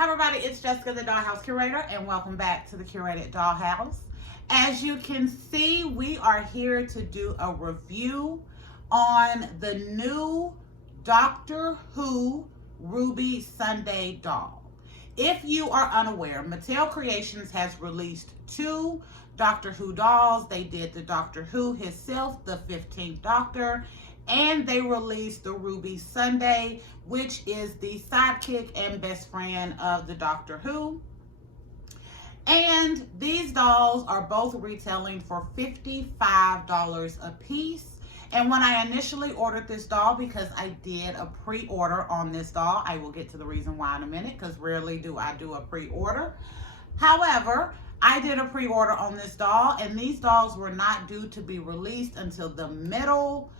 Hi everybody, it's Jessica, the Dollhouse Curator, and welcome back to the Curated Dollhouse. As you can see, we are here to do a review on the new Doctor Who Ruby Sunday doll. If you are unaware, Mattel Creations has released two Doctor Who dolls. They did the Doctor Who himself, the 15th Doctor, and they released the Ruby Sunday, which is the sidekick and best friend of the Doctor Who. And these dolls are both retailing for $55 a piece. And when I initially ordered this doll, because I did a pre-order on this doll, I will get to the reason why in a minute, because rarely do I do a pre-order. However, I did a pre-order on this doll, and these dolls were not due to be released until the middle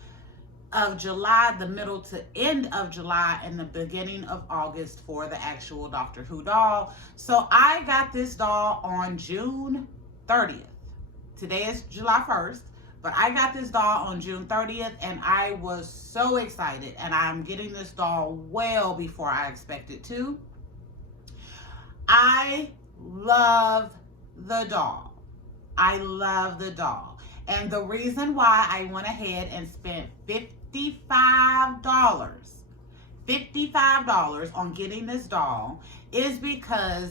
of July, the middle to end of July, and the beginning of August for the actual Doctor Who doll. So I got this doll on June 30th. Today is July 1st, but I got this doll on June 30th, and I was so excited, and I'm getting this doll well before I expected to. I love the doll. I love the doll. And the reason why I went ahead and spent $55 on getting this doll is because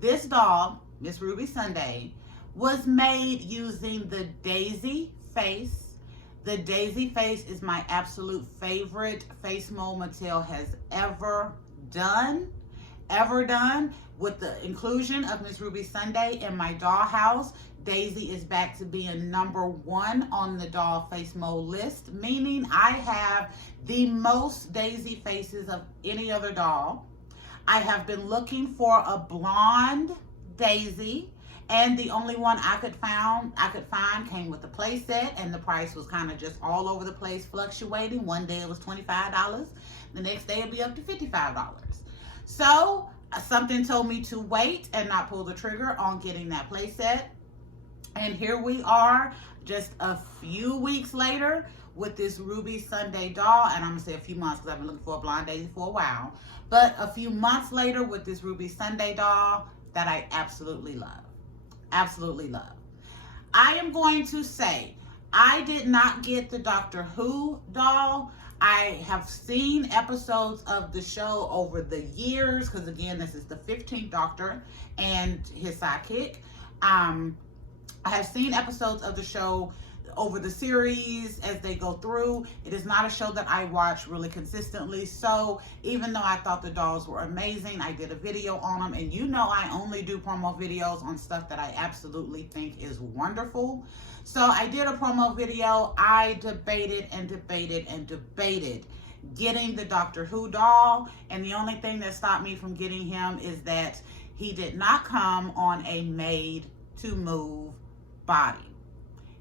this doll, Miss Ruby Sunday, was made using the Daisy face. The Daisy face is my absolute favorite face mold Mattel has ever done. With the inclusion of Miss Ruby Sunday in my Dollhouse, Daisy is back to being #1 on the doll face mold list, meaning I have the most Daisy faces of any other doll. I have been looking for a blonde Daisy, and the only one I could find came with the play set, and the price was kind of just all over the place, fluctuating. One day it was $25, the next day it'd be up to $55. So something told me to wait and not pull the trigger on getting that play set. And here we are just a few weeks later with this Ruby Sunday doll. And I'm going to say a few months because I've been looking for a blonde Daisy for a while. But a few months later with this Ruby Sunday doll that I absolutely love. Absolutely love. I am going to say I did not get the Doctor Who doll. I have seen episodes of the show over the years because, again, this is the 15th Doctor and his sidekick. I have seen episodes of the show over the series as they go through. It is not a show that I watch really consistently. So even though I thought the dolls were amazing, I did a video on them. And you know I only do promo videos on stuff that I absolutely think is wonderful. So I did a promo video. I debated getting the Doctor Who doll. And the only thing that stopped me from getting him is that he did not come on a made-to-move body.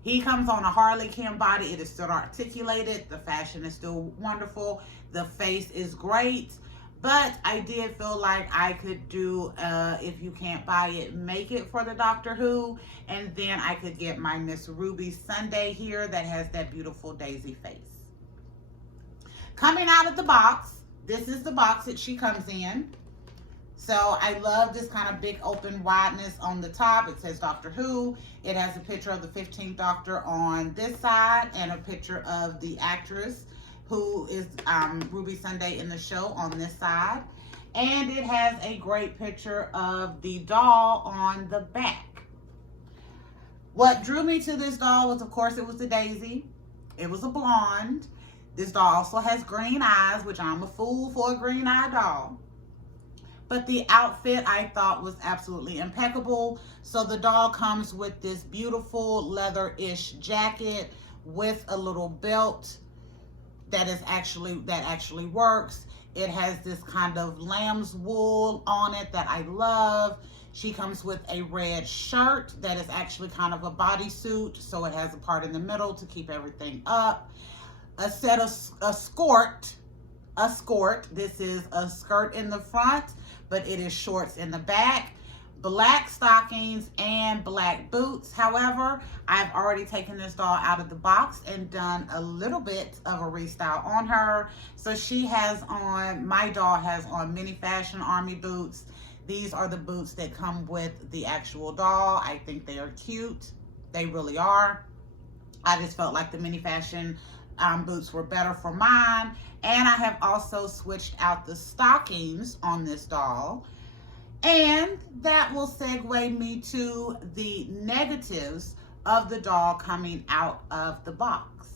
He comes on a Harley Kim body. It is still articulated. The fashion is still wonderful. The face is great. But I did feel like I could do, if you can't buy it, make it for the Doctor Who. And then I could get my Miss Ruby Sunday here that has that beautiful Daisy face. Coming out of the box, this is the box that she comes in. So I love this kind of big open wideness on the top. It says Doctor Who. It has a picture of the 15th Doctor on this side and a picture of the actress who is Ruby Sunday in the show on this side. And it has a great picture of the doll on the back. What drew me to this doll was, of course, it was the Daisy. It was a blonde. This doll also has green eyes, which I'm a fool for a green eye doll. But the outfit I thought was absolutely impeccable. So the doll comes with this beautiful leather-ish jacket with a little belt that actually works. It has this kind of lamb's wool on it that I love. She comes with a red shirt that is actually kind of a bodysuit, so it has a part in the middle to keep everything up. A skirt. This is a skirt in the front, but it is shorts in the back. Black stockings and black boots. However, I've already taken this doll out of the box and done a little bit of a restyle on her. So she has on, my doll has on mini fashion army boots. These are the boots that come with the actual doll. I think they are cute. They really are. I just felt like the mini fashion boots were better for mine. And I have also switched out the stockings on this doll. And that will segue me to the negatives of the doll coming out of the box.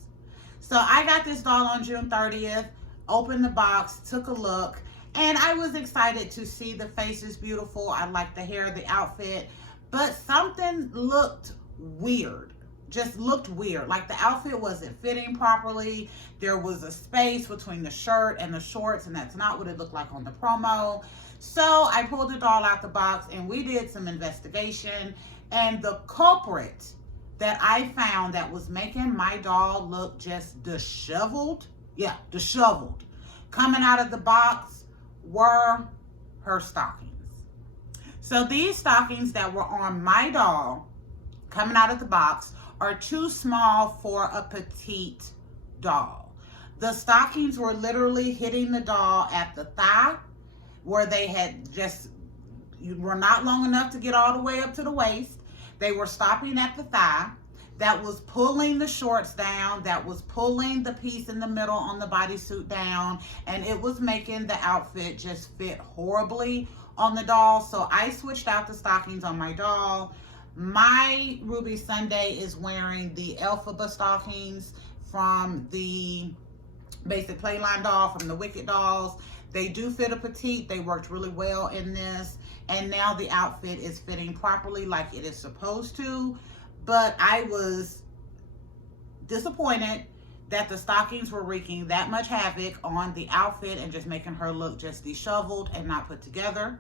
So I got this doll on June 30th, opened the box, took a look, and I was excited to see the face is beautiful. I like the hair, the outfit, but something looked weird. Just looked weird. Like the outfit wasn't fitting properly. There was a space between the shirt and the shorts, and that's not what it looked like on the promo. So I pulled the doll out the box and we did some investigation, and the culprit that I found that was making my doll look just disheveled, disheveled, coming out of the box were her stockings. So these stockings that were on my doll coming out of the box are too small for a petite doll. The stockings were literally hitting the doll at the thigh, where they had just were not long enough to get all the way up to the waist. They were stopping at the thigh. That was pulling the shorts down. That was pulling the piece in the middle on the bodysuit down. And it was making the outfit just fit horribly on the doll. So I switched out the stockings on my doll. My Ruby Sunday is wearing the Elphaba stockings from the basic Playline doll, from the Wicked dolls. They do fit a petite. They worked really well in this. And now the outfit is fitting properly like it is supposed to. But I was disappointed that the stockings were wreaking that much havoc on the outfit and just making her look just disheveled and not put together.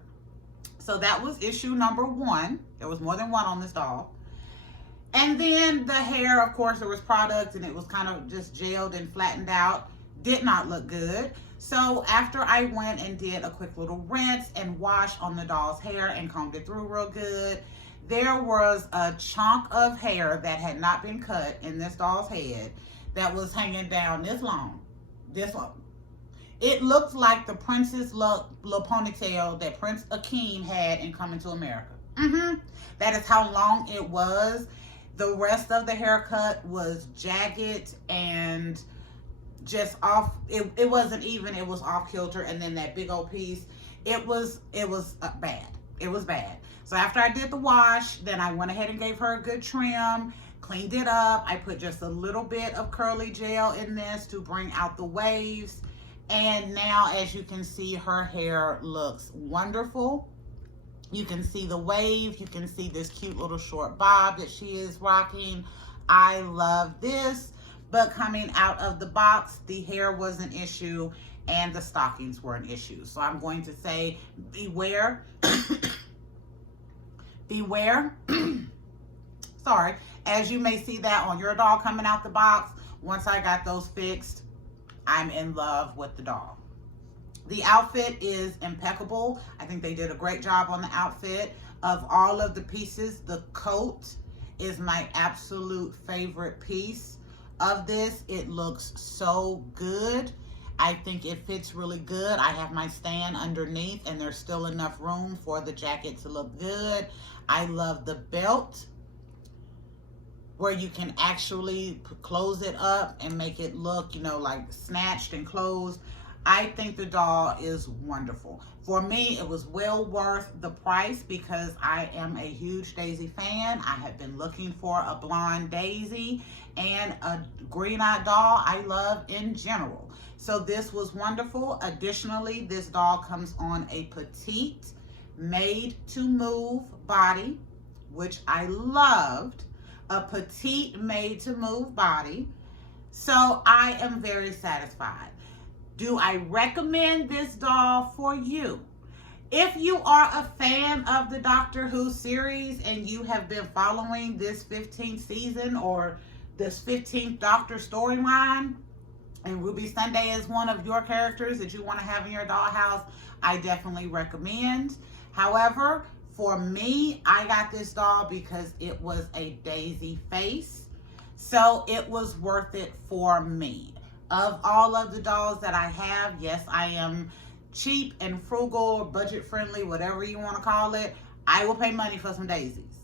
So that was issue number one. There was more than one on this doll. And then the hair, of course, there was product and it was kind of just gelled and flattened out. Did not look good. So after I went and did a quick little rinse and wash on the doll's hair and combed it through real good, there was a chunk of hair that had not been cut in this doll's head that was hanging down this long. It looked like the Princess little ponytail that Prince Akeem had in Coming to America. That is how long it was. The rest of the haircut was jagged and just off. It wasn't even. It was off kilter. And then that big old piece. It was bad. It was bad. So after I did the wash, then I went ahead and gave her a good trim, cleaned it up. I put just a little bit of curly gel in this to bring out the waves. And now, as you can see, her hair looks wonderful. You can see the wave. You can see this cute little short bob that she is rocking. I love this. But coming out of the box, the hair was an issue and the stockings were an issue. So I'm going to say beware. Beware. Sorry. As you may see that on your doll coming out the box, once I got those fixed, I'm in love with the doll. The outfit is impeccable. I think they did a great job on the outfit. Of all of the pieces, the coat is my absolute favorite piece of this. It looks so good. I think it fits really good. I have my stand underneath and there's still enough room for the jacket to look good. I love the belt where you can actually close it up and make it look, you know, like snatched and closed. I think the doll is wonderful. For me, it was well worth the price because I am a huge Daisy fan. I have been looking for a blonde Daisy and a green-eyed doll I love in general. So this was wonderful. Additionally, this doll comes on a petite made-to-move body, which I loved. A petite made-to-move body. So I am very satisfied. Do I recommend this doll for you? If you are a fan of the Doctor Who series and you have been following this 15th season or this 15th Doctor storyline, and Ruby Sunday is one of your characters that you want to have in your dollhouse, I definitely recommend. However, for me, I got this doll because it was a Daisy face. So it was worth it for me. Of all of the dolls that I have, yes, I am cheap and frugal, budget friendly, whatever you want to call it, I will pay money for some daisies.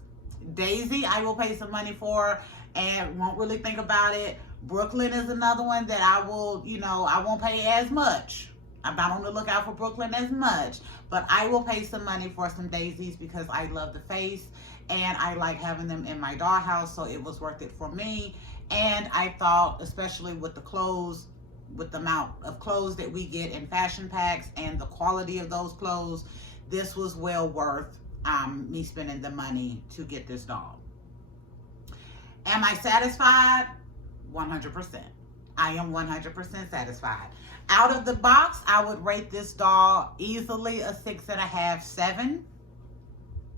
Daisy, I will pay some money for and won't really think about it. Brooklyn is another one that I will, I won't pay as much. I'm not on the lookout for Brooklyn as much, but I will pay some money for some daisies because I love the face and I like having them in my dollhouse, so it was worth it for me. And I thought, especially with the clothes, with the amount of clothes that we get in fashion packs and the quality of those clothes, this was well worth me spending the money to get this doll. Am I satisfied? 100%. I am 100% satisfied. Out of the box, I would rate this doll easily a 6.5, 7.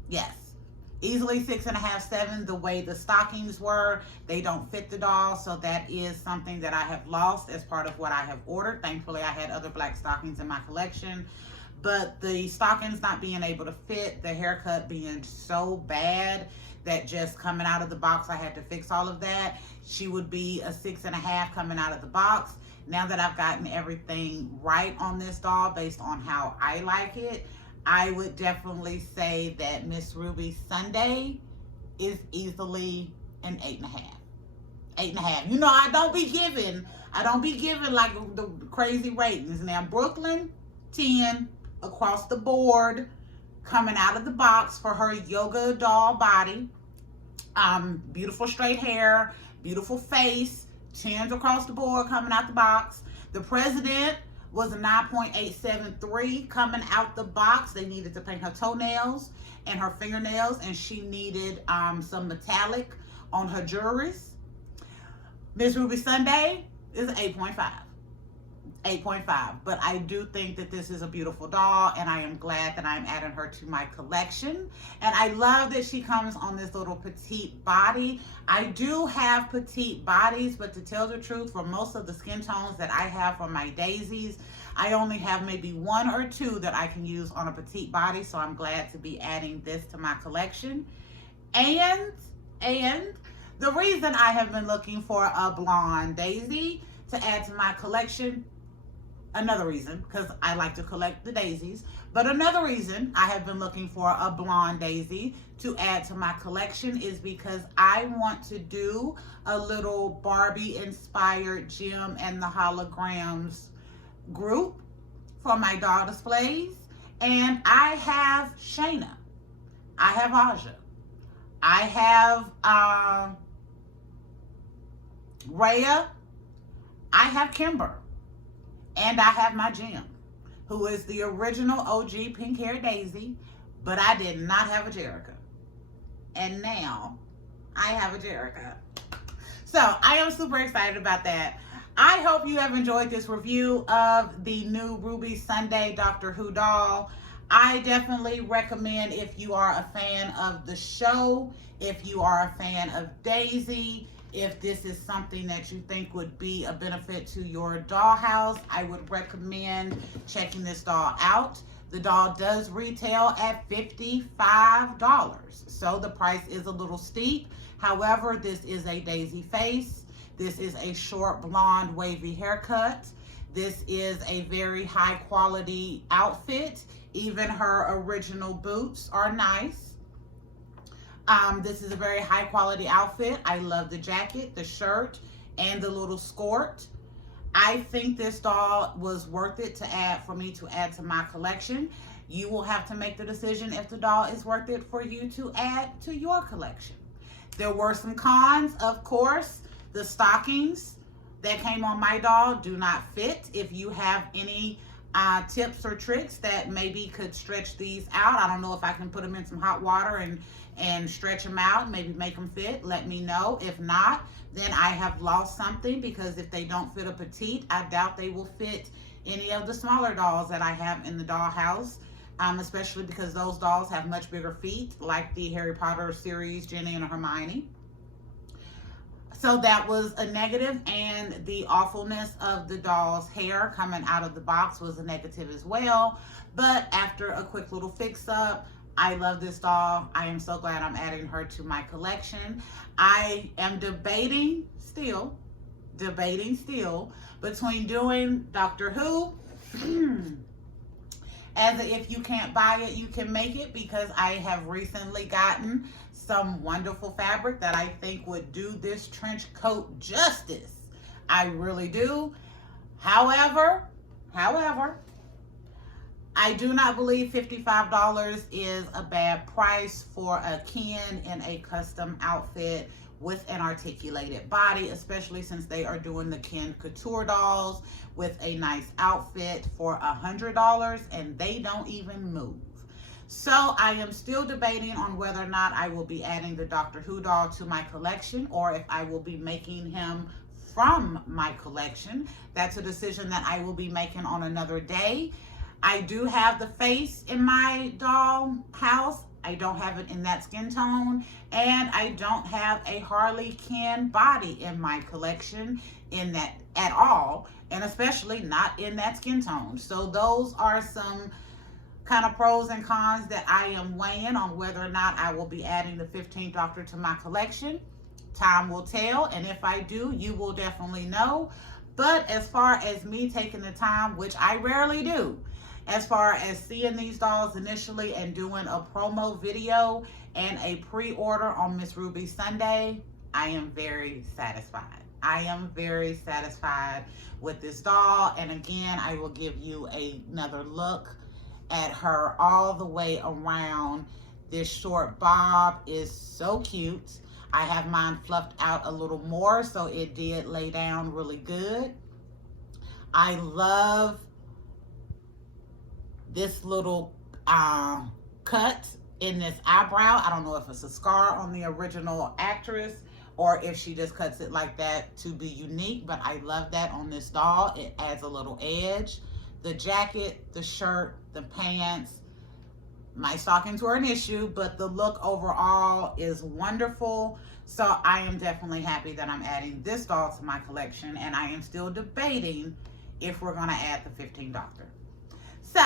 Yes, easily 6.5, 7. The way the stockings were, they don't fit the doll, so that is something that I have lost as part of what I have ordered. Thankfully, I had other black stockings in my collection, but the stockings not being able to fit, the haircut being so bad that just coming out of the box, I had to fix all of that. She would be a 6.5 coming out of the box. Now that I've gotten everything right on this doll based on how I like it, I would definitely say that Miss Ruby Sunday is easily an 8.5. 8.5. I don't be giving like the crazy ratings. Now Brooklyn, 10 across the board, coming out of the box for her yoga doll body. Beautiful straight hair, beautiful face, 10s across the board coming out the box. The president was a 9.873 coming out the box. They needed to paint her toenails and her fingernails, and she needed some metallic on her jewelries. Miss Ruby Sunday is an 8.5. 8.5, but I do think that this is a beautiful doll, and I am glad that I'm adding her to my collection. And I love that she comes on this little petite body. I do have petite bodies, but to tell the truth, for most of the skin tones that I have for my daisies, I only have maybe 1 or 2 that I can use on a petite body, so I'm glad to be adding this to my collection. And the reason I have been looking for a blonde daisy to add to my collection, another reason, because I like to collect the daisies, but another reason I have been looking for a blonde daisy to add to my collection is because I want to do a little Barbie inspired Gem and the Holograms group for my doll displays. And I have Shayna, I have Aja, I have Rhea, I have Kimber, and I have my Gem, who is the original OG pink hair daisy, but I did not have a Jerica. And now I have a Jerica. So I am super excited about that. I hope you have enjoyed this review of the new Ruby Sunday Doctor Who doll. I definitely recommend, if you are a fan of the show, if you are a fan of Daisy, if this is something that you think would be a benefit to your dollhouse, I would recommend checking this doll out. The doll does retail at $55, so the price is a little steep. However, this is a daisy face. This is a short blonde wavy haircut. This is a very high quality outfit. Even her original boots are nice. This is a very high quality outfit. I love the jacket, the shirt, and the little skirt. I think this doll was worth it for me to add to my collection. You will have to make the decision if the doll is worth it for you to add to your collection. There were some cons, of course. The stockings that came on my doll do not fit. If you have any tips or tricks that maybe could stretch these out, I don't know if I can put them in some hot water and stretch them out, maybe make them fit, let me know. If not, then I have lost something, because if they don't fit a petite, I doubt they will fit any of the smaller dolls that I have in the dollhouse, especially because those dolls have much bigger feet, like the Harry Potter series, Ginny and Hermione. So that was a negative, and the awfulness of the doll's hair coming out of the box was a negative as well. But after a quick little fix up, I love this doll. I am so glad I'm adding her to my collection. I am debating still between doing Doctor Who as a if you can't buy it, you can make it, because I have recently gotten some wonderful fabric that I think would do this trench coat justice. I really do. However, I do not believe $55 is a bad price for a Ken in a custom outfit with an articulated body, especially since they are doing the Ken Couture dolls with a nice outfit for $100, and they don't even move. So I am still debating on whether or not I will be adding the Doctor Who doll to my collection, or if I will be making him from my collection. That's a decision that I will be making on another day. I do have the face in my Dollhouse. I don't have it in that skin tone, and I don't have a Harley Ken body in my collection in that at all, and especially not in that skin tone. So those are some kind of pros and cons that I am weighing on whether or not I will be adding the 15th Doctor to my collection. Time will tell, and if I do, you will definitely know. But as far as me taking the time, which I rarely do, as far as seeing these dolls initially and doing a promo video and a pre-order on Miss Ruby Sunday, I am very satisfied. I am very satisfied with this doll. And again, I will give you another look at her all the way around. This short bob is so cute. I have mine fluffed out a little more, so it did lay down really good. I love this little cut in this eyebrow. I don't know if it's a scar on the original actress or if she just cuts it like that to be unique, but I love that on this doll. It adds a little edge. The jacket, the shirt, the pants, my stockings were an issue, but the look overall is wonderful. So I am definitely happy that I'm adding this doll to my collection, and I am still debating if we're gonna add the 15th Doctor. So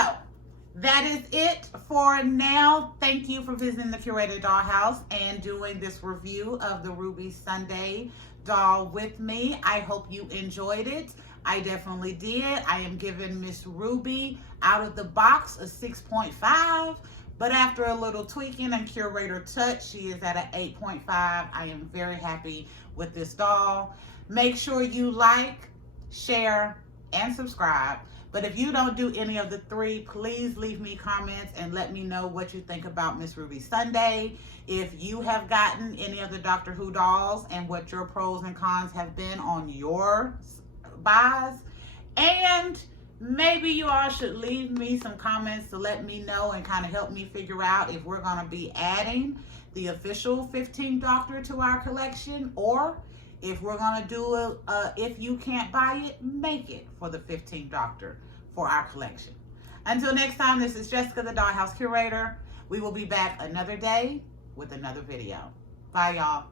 that is it for now. Thank you for visiting the Curated Dollhouse and doing this review of the Ruby Sunday doll with me. I hope you enjoyed it. I definitely did. I am giving Miss Ruby out of the box a 6.5, but after a little tweaking and curator touch, she is at an 8.5. I am very happy with this doll. Make sure you like, share, and subscribe. But if you don't do any of the three, please leave me comments and let me know what you think about Miss Ruby Sunday. If you have gotten any of the Doctor Who dolls and what your pros and cons have been on your buys. And maybe you all should leave me some comments to let me know and kind of help me figure out if we're going to be adding the official 15th Doctor to our collection, or if we're going to do a if you can't buy it, make it for the 15th Doctor for our collection. Until next time, this is Jessica, the Dollhouse Curator. We will be back another day with another video. Bye, y'all.